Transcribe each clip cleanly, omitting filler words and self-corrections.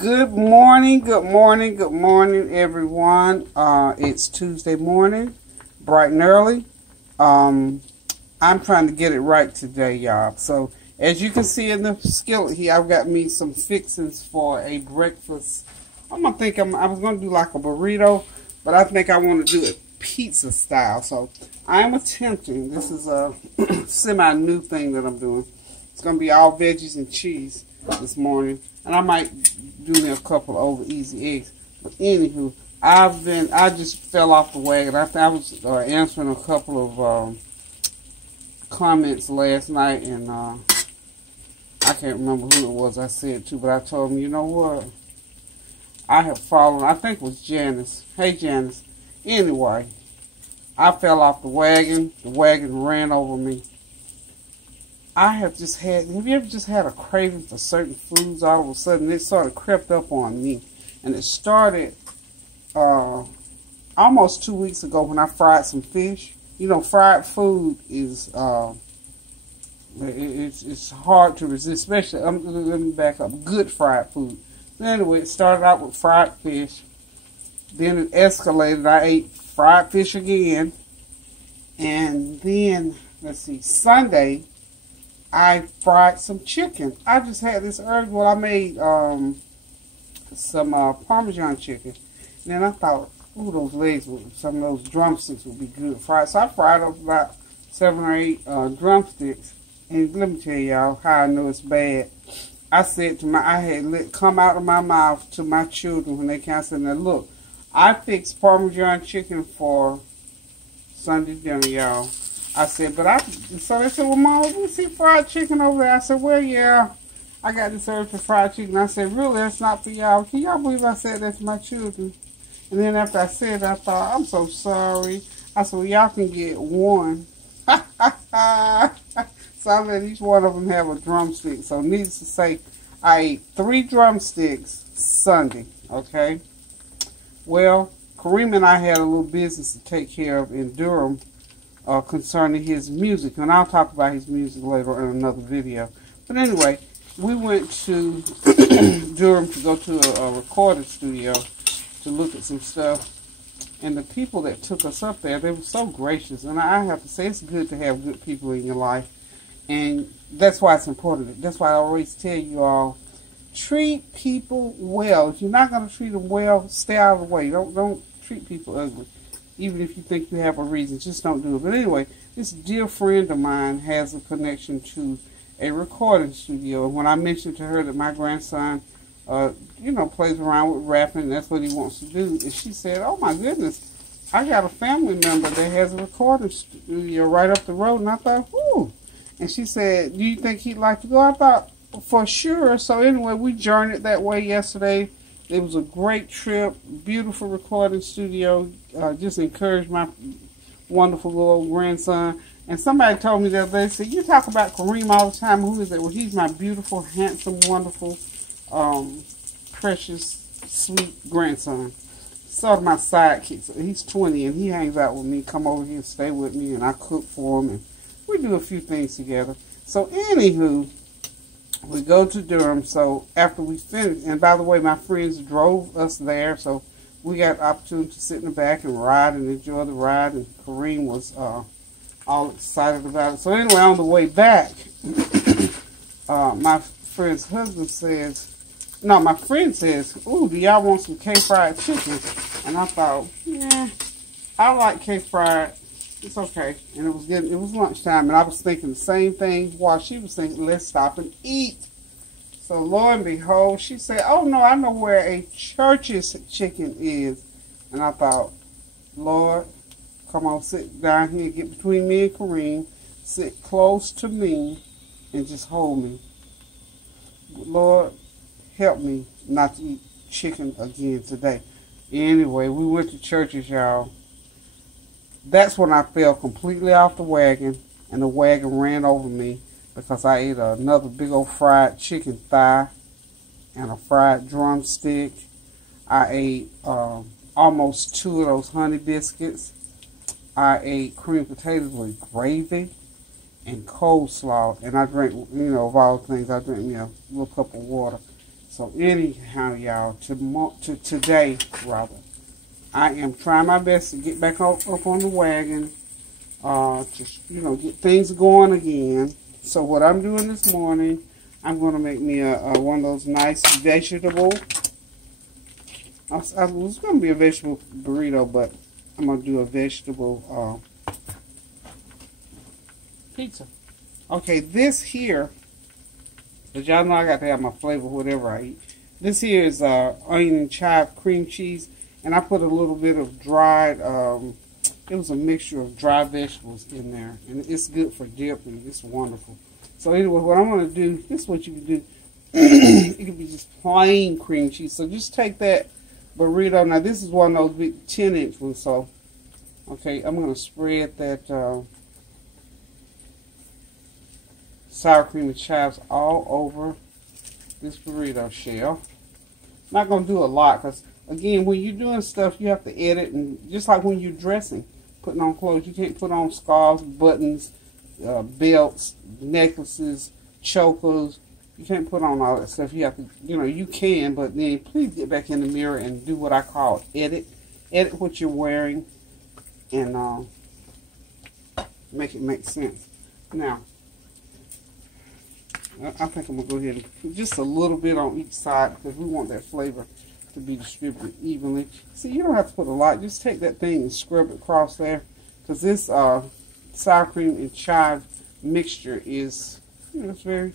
Good morning, good morning, good morning, everyone. It's Tuesday morning, bright and early. I'm trying to get it right today, y'all. So, as you can see in the skillet here, I've got me some fixings for a breakfast. I was going to do like a burrito, but I think I want to do it pizza style. So, I'm attempting, this is a semi-new thing that I'm doing. It's going to be all veggies and cheese this morning. And I might do me a couple of over easy eggs. But anywho, I just fell off the wagon. I was answering a couple of comments last night, and I can't remember who it was I said to, but I told him, you know what? I have fallen. I think it was Janice. Hey, Janice. Anyway, I fell off the wagon. The wagon ran over me. Have you ever just had a craving for certain foods all of a sudden? It sort of crept up on me. And it started almost 2 weeks ago when I fried some fish. You know, fried food is, it's hard to resist, especially, let me back up, good fried food. So anyway, it started out with fried fish. Then it escalated. I ate fried fish again. And then, let's see, Sunday, I fried some chicken. I just had this urge. Well, I made some Parmesan chicken. And then I thought, ooh, those legs, some of those drumsticks would be good fried. So I fried up about 7 or 8 drumsticks. And let me tell y'all how I know it's bad. I said I had let come out of my mouth to my children when they came. I said, now look, I fixed Parmesan chicken for Sunday dinner, y'all. I said, so they said, well, Mom, we see fried chicken over there. I said, well, yeah, I got this urge for fried chicken. I said, really, that's not for y'all. Can y'all believe I said that to my children? And then after I said that, I thought, I'm so sorry. I said, well, y'all can get one. So I let each one of them have a drumstick. So needless to say, I ate 3 drumsticks Sunday, okay? Well, Kareem and I had a little business to take care of in Durham, concerning his music, and I'll talk about his music later in another video. But anyway, we went to Durham to go to a recording studio to look at some stuff, and the people that took us up there, they were so gracious, and I have to say, it's good to have good people in your life, and that's why it's important. That's why I always tell you all, treat people well. If you're not going to treat them well, stay out of the way. Don't treat people ugly. Even if you think you have a reason, just don't do it. But anyway, this dear friend of mine has a connection to a recording studio. And when I mentioned to her that my grandson, plays around with rapping, and that's what he wants to do, and she said, oh my goodness, I got a family member that has a recording studio right up the road. And I thought, whoo. And she said, do you think he'd like to go? I thought, for sure. So anyway, we journeyed that way yesterday. It was a great trip, beautiful recording studio. Just encouraged my wonderful little grandson. And somebody told me the other day, said, you talk about Kareem all the time. Who is it? Well, he's my beautiful, handsome, wonderful, precious, sweet grandson. Sort of my sidekick. He's 20 and he hangs out with me, come over here and stay with me, and I cook for him. And we do a few things together. So anywho, we go to Durham, so after we finish, and by the way, my friends drove us there, so we got the opportunity to sit in the back and ride and enjoy the ride, and Kareem was all excited about it. So anyway, on the way back, my friend's husband says, my friend says, ooh, do y'all want some K-fried chicken? And I thought, yeah, I like K-fried. It's okay. And it was lunchtime, and I was thinking the same thing while she was thinking, let's stop and eat. So lo and behold, she said, oh no, I know where a Church's chicken is. And I thought, Lord, come on, sit down here, get between me and Kareem, sit close to me, and just hold me. Lord, help me not to eat chicken again today. Anyway, we went to Church's, y'all. That's when I fell completely off the wagon, and the wagon ran over me because I ate another big old fried chicken thigh and a fried drumstick. I ate almost 2 of those honey biscuits. I ate creamed potatoes with gravy and coleslaw, and I drank, of all things, I drank me a little cup of water. So anyhow, y'all, today, rather, I am trying my best to get back up on the wagon, just, you know, get things going again. So what I'm doing this morning, I'm going to make me one of those nice vegetable, I was going to be a vegetable burrito, but I'm going to do a vegetable pizza. Okay, this here, because y'all know I got to have my flavor whatever I eat. This here is onion and chive cream cheese, and I put a little bit of dried, it was a mixture of dry vegetables in there, and it's good for dipping. It's wonderful. So anyway, what I'm going to do, this is what you can do. It can be just plain cream cheese. So just take that burrito. Now this is one of those big 10-inch ones. So, okay, I'm going to spread that sour cream and chives all over this burrito shell. I'm not going to do a lot because, again, when you're doing stuff, you have to edit. And just like when you're dressing, putting on clothes, you can't put on scarves, buttons, belts, necklaces, chokers. You can't put on all that stuff. You have to, you know, you can, but then please get back in the mirror and do what I call edit. Edit what you're wearing and make it make sense. Now, I think I'm going to go ahead and put just a little bit on each side because we want that flavor to be distributed evenly. See, you don't have to put a lot. Just take that thing and scrub it across there because this sour cream and chive mixture is, you know, it's very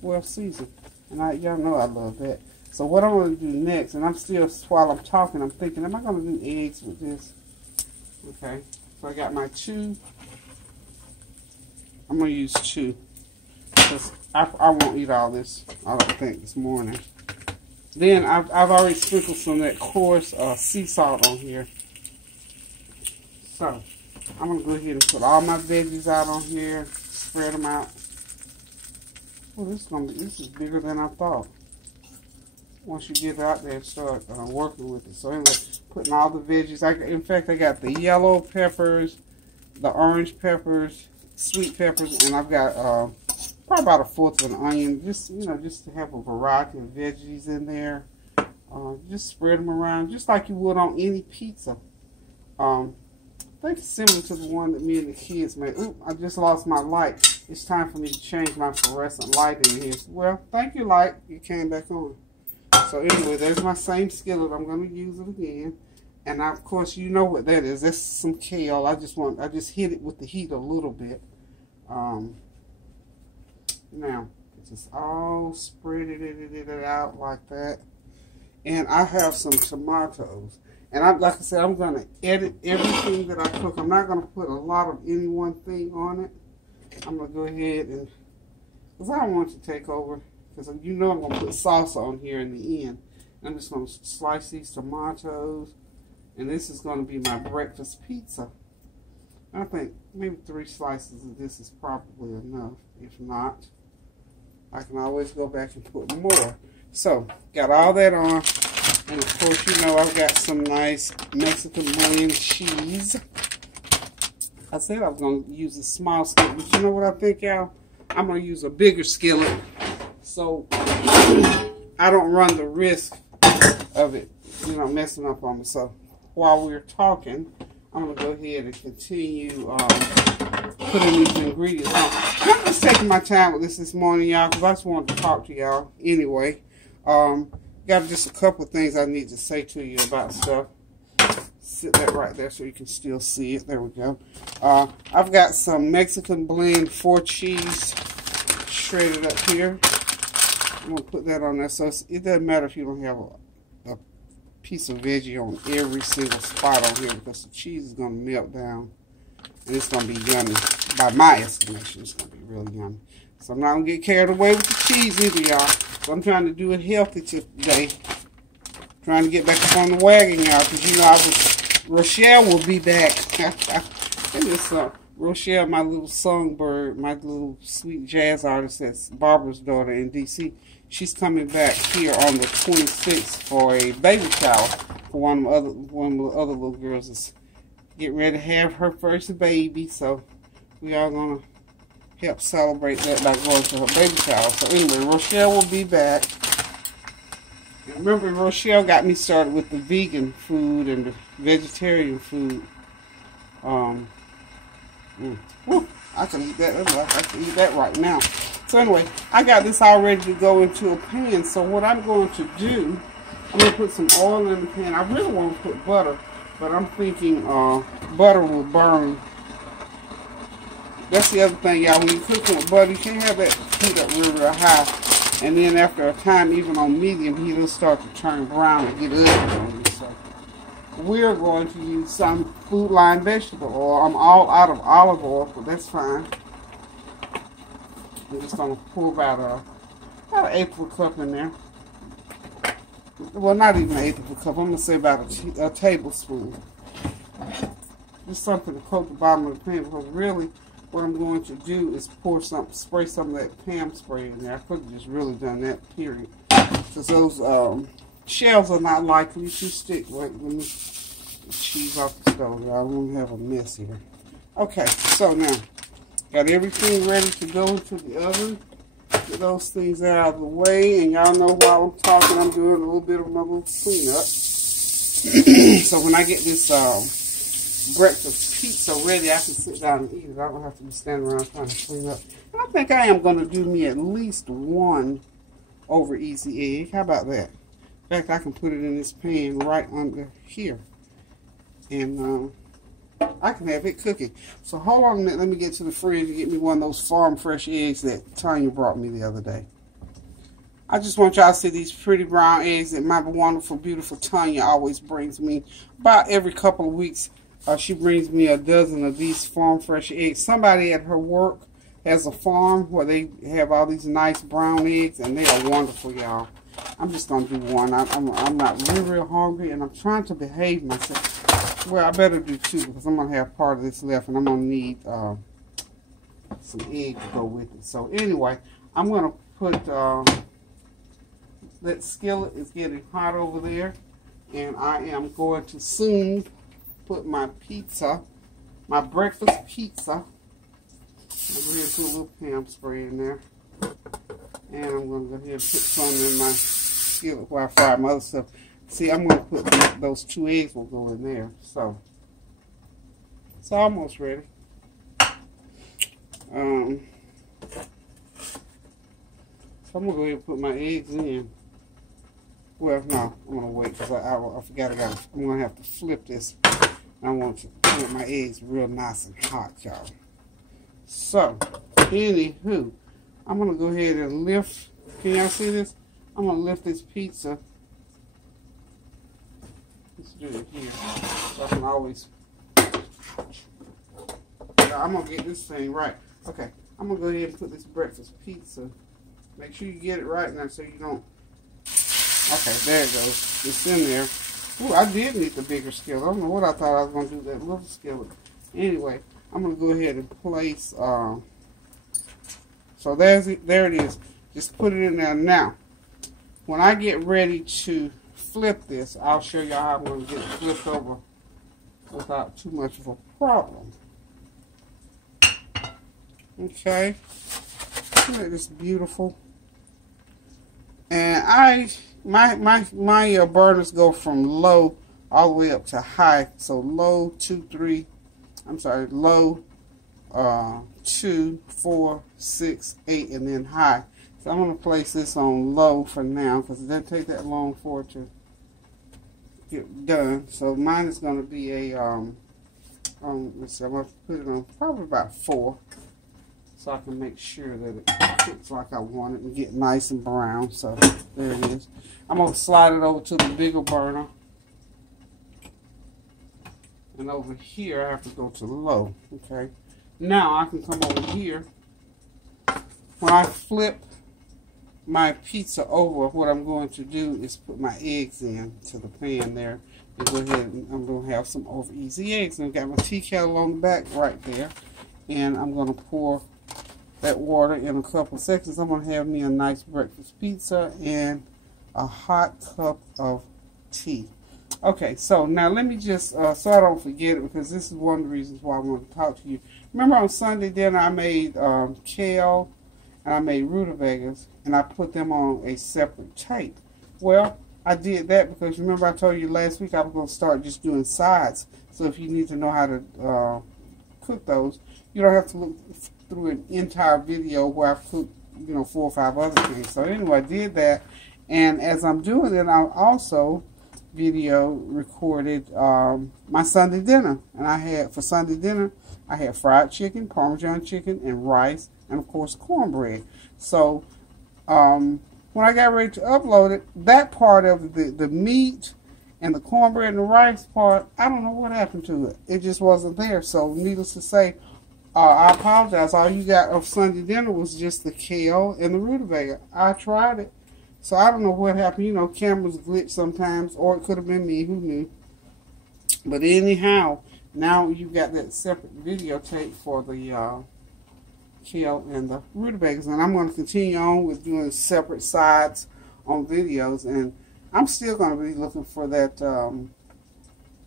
well seasoned. And y'all know I love that. So what I'm going to do next, and I'm still, while I'm talking, I'm thinking, am I going to do eggs with this? Okay. So I got my 2. I'm going to use 2. Because I won't eat all this, I don't think, this morning. Then I've already sprinkled some of that coarse sea salt on here. So I'm going to go ahead and put all my veggies out on here, spread them out. Oh, this is bigger than I thought. Once you get it out there and start working with it. So anyway, putting all the veggies. In fact, I got the yellow peppers, the orange peppers, sweet peppers, and I've got probably about 1/4 of an onion. Just, you know, just to have a variety of veggies in there. Just spread them around, just like you would on any pizza. I think it's similar to the one that me and the kids made. Oop, I just lost my light. It's time for me to change my fluorescent light in here. Well, thank you, light. It came back on. So anyway, there's my same skillet. I'm going to use it again. And of course, you know what that is. That's some kale. I just hit it with the heat a little bit. Now, just all spread it out like that. And I have some tomatoes. And like I said, I'm going to edit everything that I cook. I'm not going to put a lot of any one thing on it. I'm going to go ahead and, because I don't want it to take over. Because you know I'm going to put salsa on here in the end. I'm just going to slice these tomatoes. And this is going to be my breakfast pizza. I think maybe 3 slices of this is probably enough. If not, I can always go back and put more. So, got all that on. And of course, you know I've got some nice Mexican blend cheese. I said I was going to use a small skillet, but you know what I think, y'all? I'm going to use a bigger skillet so I don't run the risk of it, you know, messing up on me. So while we're talking, I'm going to go ahead and continue putting these ingredients on. I'm just taking my time with this morning, y'all, because I just wanted to talk to y'all anyway. Got just a couple of things I need to say to you about stuff. Sit that right there so you can still see it. There we go. I've got some Mexican blend 4 cheese shredded up here. I'm going to put that on there. So it doesn't matter if you don't have a piece of veggie on every single spot on here because the cheese is going to melt down. And it's going to be yummy. By my estimation, it's going to be really yummy. So I'm not going to get carried away with the cheese either, y'all. So I'm trying to do it healthy today. Trying to get back up on the wagon, y'all. Because, you know, Rochelle will be back. This Rochelle, my little songbird, my little sweet jazz artist that's Barbara's daughter in D.C. She's coming back here on the 26th for a baby shower. For one of the other little girls is getting ready to have her first baby. So we are going to help celebrate that by going to her baby shower. So anyway, Rochelle will be back. Remember, Rochelle got me started with the vegan food and the vegetarian food. Um, I can eat that. I can eat that right now. So anyway, I got this all ready to go into a pan. So what I'm going to do, I'm going to put some oil in the pan. I really want to put butter, but I'm thinking butter will burn. That's the other thing, y'all. When you're cooking with butter, you can't have that heat up real, real high. And then after a time, even on medium heat, it'll start to turn brown and get ugly on you. So we're going to use some Food Line vegetable oil. I'm all out of olive oil, but that's fine. I'm just going to pour about an eighth of a cup in there. Well, not even an eighth of a cup. I'm going to say about a tablespoon. Just something to coat the bottom of the pan, because really what I'm going to do is spray some of that Pam spray in there. I could have just really done that, period. Because those shells are not likely to stick. Wait, let me cheese off the stove. I don't have a mess here. Okay, so now, got everything ready to go into the oven. Get those things out of the way. And y'all know while I'm talking, I'm doing a little bit of my little cleanup. So when I get this breakfast pizza ready, I can sit down and eat it. I don't have to be standing around trying to clean up. And I think I am going to do me at least one over easy egg. How about that? In fact, I can put it in this pan right under here. And I can have it cooking. So hold on a minute. Let me get to the fridge and get me one of those farm fresh eggs that Tanya brought me the other day. I just want y'all to see these pretty brown eggs that my wonderful, beautiful Tanya always brings me. About every couple of weeks, she brings me a dozen of these farm fresh eggs. Somebody at her work has a farm where they have all these nice brown eggs, and they are wonderful, y'all. I'm just going to do one. I'm not real hungry, and I'm trying to behave myself. Well, I better do two, because I'm going to have part of this left, and I'm going to need some egg to go with it. So anyway, I'm going to put, that skillet is getting hot over there, and I am going to soon put my pizza, my breakfast pizza. I'm going to put a little Pam spray in there. And I'm going to go ahead and put some in my skillet while I fry my other stuff. See, I'm going to put those 2 eggs will go in there. So, it's almost ready. So I'm going to go ahead and put my eggs in. Well, no, I'm going to wait because I forgot I'm going to have to flip this. I want to put my eggs real nice and hot, y'all. So, anywho, I'm going to go ahead and lift. Can y'all see this? I'm going to lift this pizza. Let's do it here. So I can always. I'm going to get this thing right. Okay, I'm going to go ahead and put this breakfast pizza. Make sure you get it right now so you don't. Okay, there it goes. It's in there. Ooh, I did need the bigger skillet. I don't know what I thought I was going to do with that little skillet. Anyway, I'm going to go ahead and place, so there it is. Just put it in there now. When I get ready to flip this, I'll show y'all how I'm going to get it flipped over without too much of a problem. Okay. Isn't that just beautiful? And my burners go from low all the way up to high. So low, 2, 3. I'm sorry, low, 2, 4, 6, 8, and then high. So I'm going to place this on low for now because it doesn't take that long for it to get done. So mine is going to be a, let's see, I'm going to put it on probably about 4. So I can make sure that it cooks like I want it and get nice and brown. So there it is. I'm going to slide it over to the bigger burner. And over here I have to go to low. Okay. Now I can come over here. When I flip my pizza over, what I'm going to do is put my eggs in to the pan there. And go ahead and I'm going to have some over easy eggs. And I've got my tea kettle on the back right there. And I'm going to pour that water in a couple seconds. I'm going to have me a nice breakfast pizza and a hot cup of tea. Okay, so now let me just, so I don't forget it, because this is one of the reasons why I want to talk to you. Remember on Sunday dinner I made kale and I made rutabagas and I put them on a separate tape. Well, I did that because remember I told you last week I was going to start just doing sides. So if you need to know how to cook those, you don't have to look through an entire video where I've cooked, 4 or 5 other things. So anyway, I did that. And as I'm doing it, I also video recorded my Sunday dinner. And for Sunday dinner, I had fried chicken, Parmesan chicken, and rice, and of course cornbread. So when I got ready to upload it, that part of the meat and the cornbread and the rice part, I don't know what happened to it. It just wasn't there. So needless to say, I apologize. All you got of Sunday dinner was just the kale and the rutabaga. I tried it. So I don't know what happened. Cameras glitch sometimes, or it could have been me. Who knew? But anyhow, now you've got that separate videotape for the kale and the rutabagas. And I'm going to continue on with doing separate sides on videos. And I'm still going to be looking for that,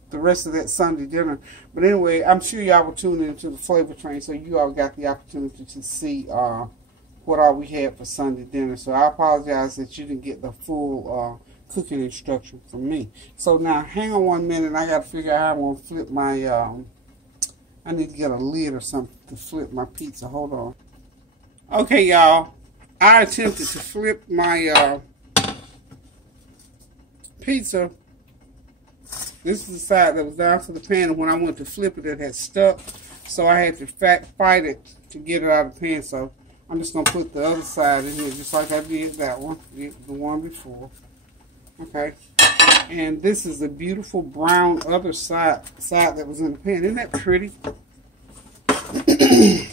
the rest of that Sunday dinner. But anyway, I'm sure y'all will tune into the flavor train, so you all got the opportunity to see what all we had for Sunday dinner. So I apologize that you didn't get the full cooking instruction from me. So now, hang on 1 minute. I got to figure out how I'm going to flip my, I need to get a lid or something to flip my pizza. Hold on. Okay, y'all. I attempted to flip my pizza. This is the side that was down to the pan, and when I went to flip it, it had stuck. So I had to fight it to get it out of the pan. So I'm just going to put the other side in here, just like I did that one, the one before. Okay. And this is the beautiful brown other side that was in the pan. Isn't that pretty?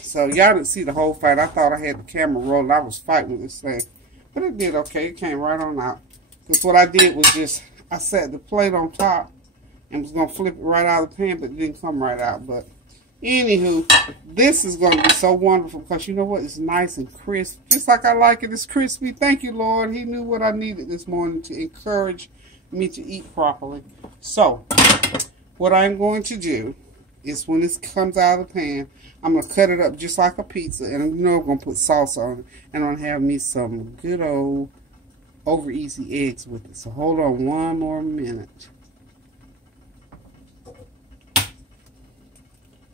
So y'all didn't see the whole fight. I thought I had the camera rolling. I was fighting with this thing. But it did okay. It came right on out. Because what I did was just, I set the plate on top and was going to flip it right out of the pan, but it didn't come right out. But anywho, this is going to be so wonderful because you know what? It's nice and crisp. Just like I like it. It's crispy. Thank you, Lord. He knew what I needed this morning to encourage me to eat properly. So, what I'm going to do is when this comes out of the pan, I'm going to cut it up just like a pizza. And I'm going to put salsa on it. And I'm going to have me some good old over easy eggs with it. So hold on 1 more minute.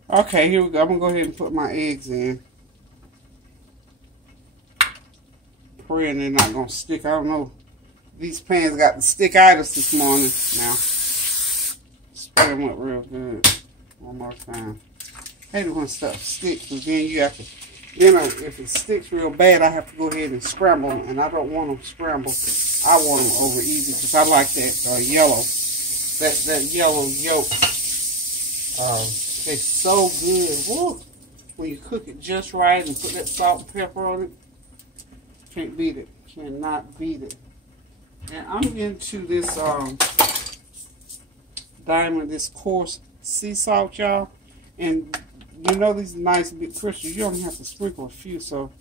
Okay, here we go. I'm going to go ahead and put my eggs in. Praying they're not going to stick. I don't know. These pans got the stick-itis this morning. Now, spray them up real good. One more time. I hate it when stuff sticks, because then you have to, if it sticks real bad, I have to go ahead and scramble them, and I don't want them scrambled. I want them over easy, because I like that yellow, that yellow yolk. Tastes so good. Woo! When you cook it just right and put that salt and pepper on it, can't beat it. Cannot beat it. And I'm into this diamond, this coarse sea salt, y'all. And these nice big crystals, you only have to sprinkle a few. So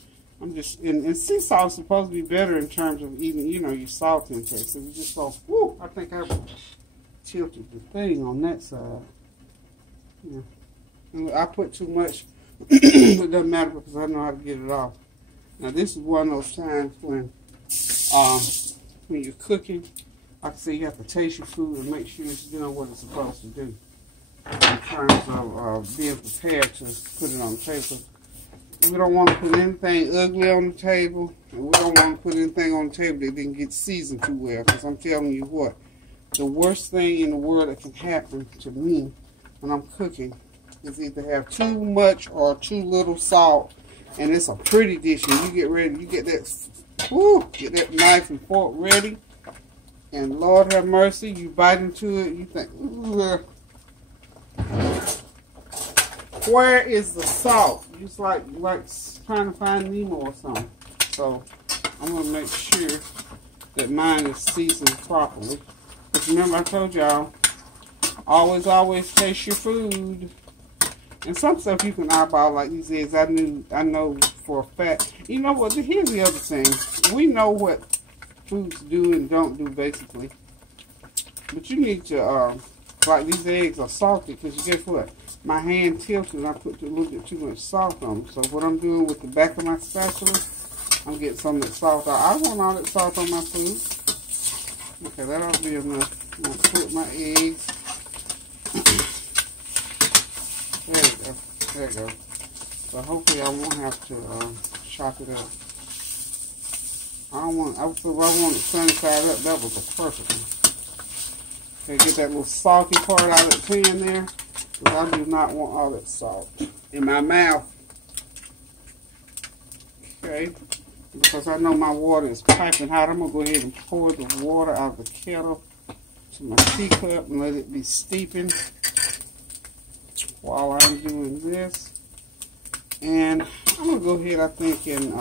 I'm just, and sea salt is supposed to be better in terms of even, your salt intake. So you just go, whoo, I think I tilted the thing on that side. Yeah. And I put too much, it doesn't matter because I know how to get it off. Now this is one of those times when you're cooking, like I say, you have to taste your food and make sure it's doing what it's supposed to do. In terms of being prepared to put it on the table. We don't want to put anything ugly on the table, and we don't want to put anything on the table that didn't get seasoned too well. Because I'm telling you what, the worst thing in the world that can happen to me when I'm cooking is either have too much or too little salt, and it's a pretty dish, and you get ready, you get that knife and fork ready, and Lord have mercy, you bite into it, you think, ugh. Where is the salt? It's like trying to find Nemo or something. So I'm going to make sure that mine is seasoned properly. But remember I told y'all, always taste your food. And some stuff you can eyeball, like these eggs. I know for a fact. You know what? Here's the other thing. We know what foods do and don't do, basically. But you need to, like these eggs are salty, because guess what? My hand tilted and I put a little bit too much salt on them. So what I'm doing with the back of my spatula, I'm getting some of that salt out. I want all that salt on my food. Okay, that ought to be enough. I'm going to put my eggs. There we go. There we go. So hopefully I won't have to chop it up. I want it sunny side up. That was a perfect one. Okay, get that little salty part out of the pan there. Because I do not want all that salt in my mouth. Okay. Because I know my water is piping hot, I'm going to go ahead and pour the water out of the kettle to my teacup and let it be steeping while I'm doing this. And I'm going to go ahead, I think, and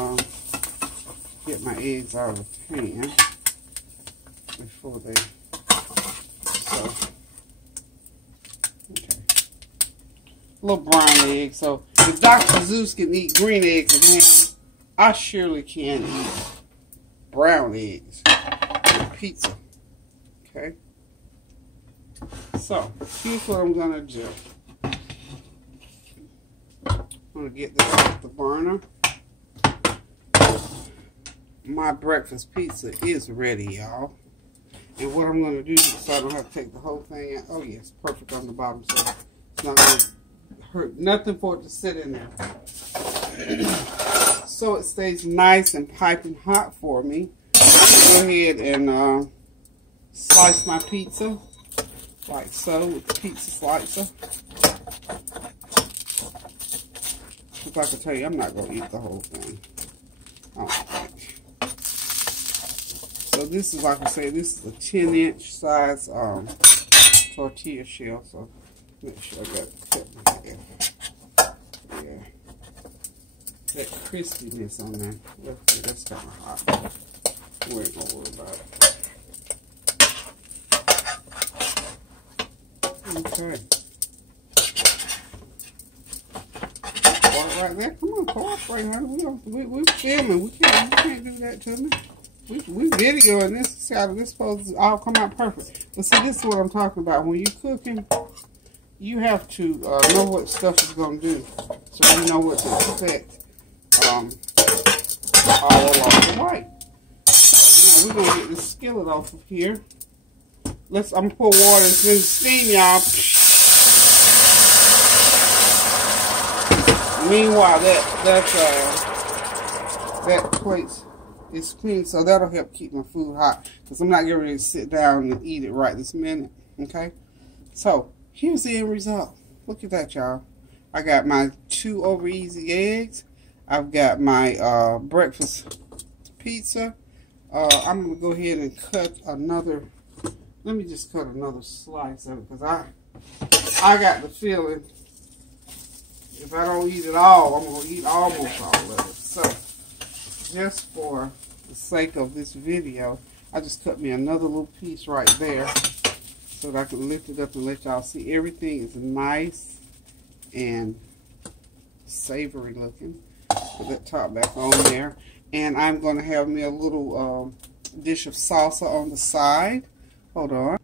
get my eggs out of the pan before they, so, okay. A little brown egg. So if Dr. Zeus can eat green eggs and ham, I surely can eat brown eggs and pizza. Okay? So, here's what I'm going to do. I'm going to get this off the burner. My breakfast pizza is ready, y'all. And what I'm going to do, so I don't have to take the whole thing out. Oh, yes, perfect on the bottom. So, it's not going to hurt nothing for it to sit in there. So it stays nice and piping hot for me. I'm going to go ahead and slice my pizza like so with the pizza slicer. Because I can tell you, I'm not going to eat the whole thing. I don't think. So this is, like I say, this is a 10-inch size tortilla shell. So make sure I got it cut in here. Yeah. That crispiness on there. That's kind of hot. We ain't gonna worry about it. Okay. Pour it right there. Come on, cooperate, honey. We're filming. We can't do that to me. We videoing this. See how this supposed to all come out perfect. But see, this is what I'm talking about. When you're cooking, you have to know what stuff is gonna do, so you know what to expect. All along the way. So now we're gonna get this skillet off of here. I'm gonna pour water into the steam, y'all. Meanwhile, that plate is clean, so that'll help keep my food hot. Because I'm not getting ready to sit down and eat it right this minute. Okay. So here's the end result. Look at that, y'all. I got my 2 over easy eggs. I've got my breakfast pizza. I'm going to go ahead and cut another, let me just cut another slice of it, because I got the feeling if I don't eat it all, I'm going to eat almost all of it. So, just for the sake of this video, I just cut me another little piece right there so that I can lift it up and let y'all see everything is nice and savory looking. Put that top back on there. And I'm going to have me a little dish of salsa on the side. Hold on.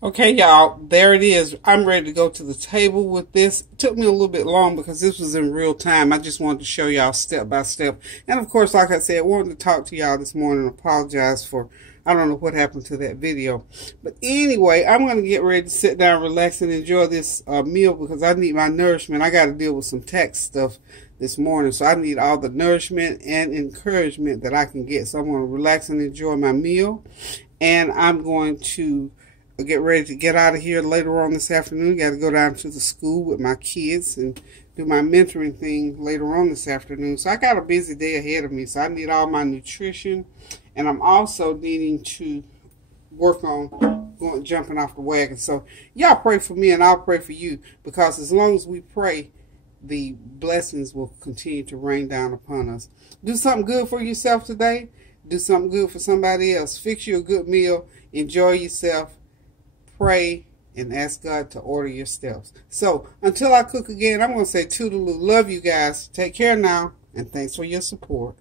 Okay, y'all, there it is. I'm ready to go to the table with this. It took me a little bit long because this was in real time. I just wanted to show y'all step by step. And of course, like I said, I wanted to talk to y'all this morning. Apologize for, I don't know what happened to that video. But anyway, I'm going to get ready to sit down, relax, and enjoy this meal because I need my nourishment. I got to deal with some tax stuff this morning. So I need all the nourishment and encouragement that I can get. So I'm going to relax and enjoy my meal. And I'm going to get ready to get out of here later on this afternoon. Got to go down to the school with my kids and do my mentoring thing later on this afternoon. So I got a busy day ahead of me. So I need all my nutrition. And I'm also needing to work on jumping off the wagon. So y'all pray for me and I'll pray for you. Because as long as we pray, the blessings will continue to rain down upon us. Do something good for yourself today. Do something good for somebody else. Fix you a good meal. Enjoy yourself. Pray and ask God to order your steps. So until I cook again, I'm going to say toodaloo. Love you guys. Take care now. And thanks for your support.